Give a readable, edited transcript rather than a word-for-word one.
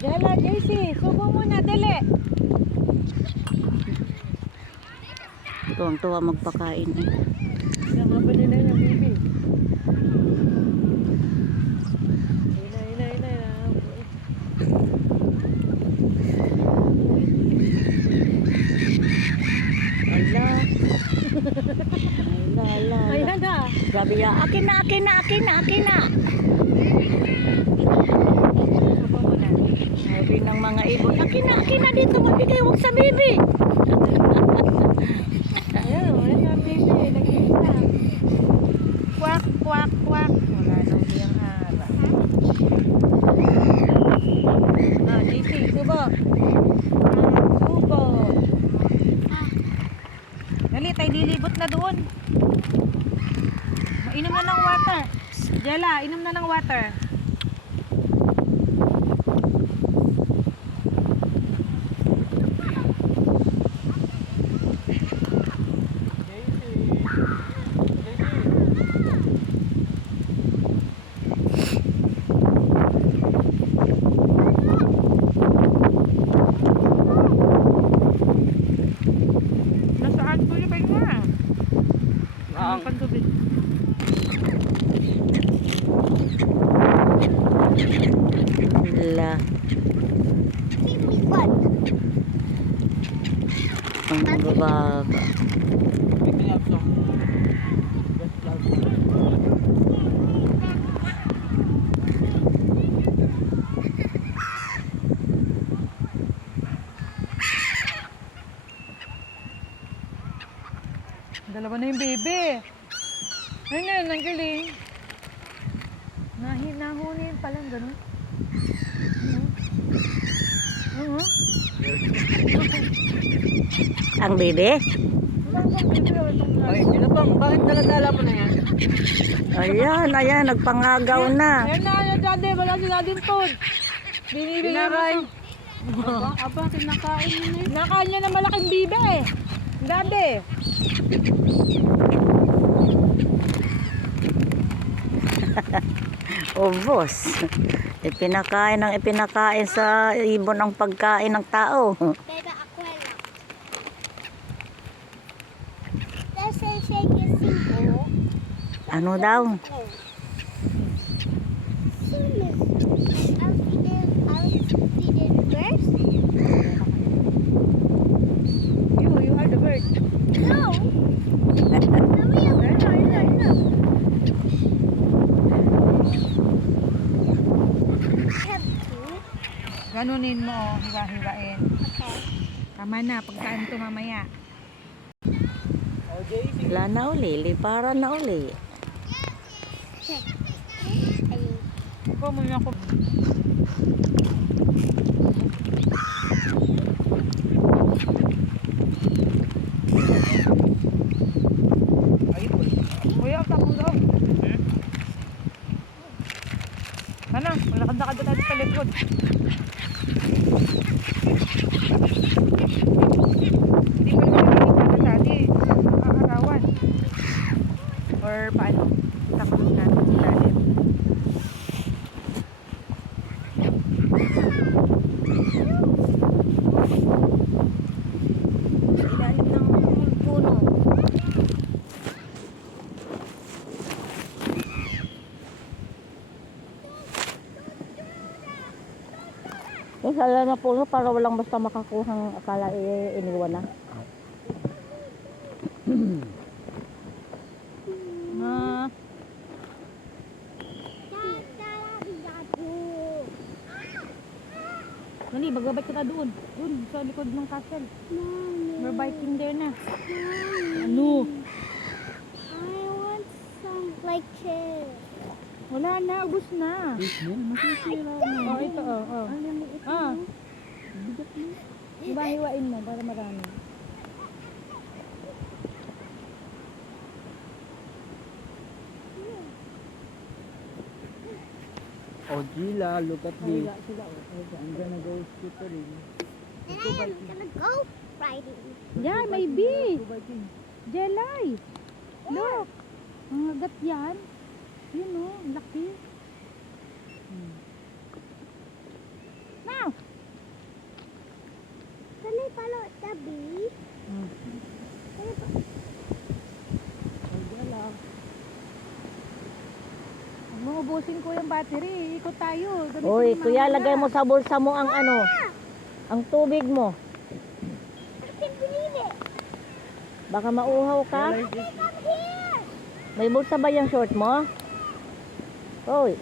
Jala, JC, subo muna, dali. Tuwang-tuwa magpakain eh. Yung haba nila yung baby. Ina. Ala. Ayan na. Grabe ya. Akin na. Subo muna. Sabi ng mga ibon, akin na dito. Mabigay, huwag sa baby. Ayan yung baby. Nag-iisa. Kwak. Wala nang biyang hara. JC, subo. Subo. Dali, tayo lilibot na doon. Inom na ng water. Jella, inom na ng water. Nasaan po yung pahinga? Ang pantubig. Ala. Ang bababa. Dalawa na yung baby. Ayun, ang galing. Nahunin palang gano'n. Ang bebe? Ay, Pinapang, bakit daladala mo na yan? Ayan, nagpangagaw na. Ayun na, daddy, wala si daddy food. Binibigyan mo. Aba, kinakain niya na yun. Nakain niya na malaking bibe eh. Daddy. Ubos. Ipinakain sa ibon ang pagkain ng tao. Bebe, akwela. That's a shake and see. Ano daw? You are the bird. No. Ayun na. Ganunin mo, hiwa-hiwain. Okay. Tama na, pagkaan ito mamaya. Wala na uli, liparan na uli. Ako muna ako. Kuya, tapos daw. Ano? Malakad-lakad na tayo sa likod. Hindi pa naman nakikita na dati. Nakakarawan. Or paano? Takot natin sa lalim. Ilalim ng puno. Yung sala na puno para walang basta makakuhang akala iniwan na. Dali, magbabike kita doon. Doon, sa likod ng castle. We're biking there na. Ano? I want some like chair. Wala na, ubos na. Oh, ito, oh. Diba, hiwain mo para marami. Oh, Gila, look at me. Sila, I'm gonna go scootering. And I'm gonna go riding. Yan, may bee. Jelay. Look. Ang agat yan. Yun o, laki. Now. Ubusin ko yung battery. Ikot tayo. Gamitin Uy, yung kuya, mga lagay mo sa bulsa mo ang ano, ang tubig mo. I can't believe it. Baka mauhaw ka. Come here. May bulsa ba yung short mo? Uy,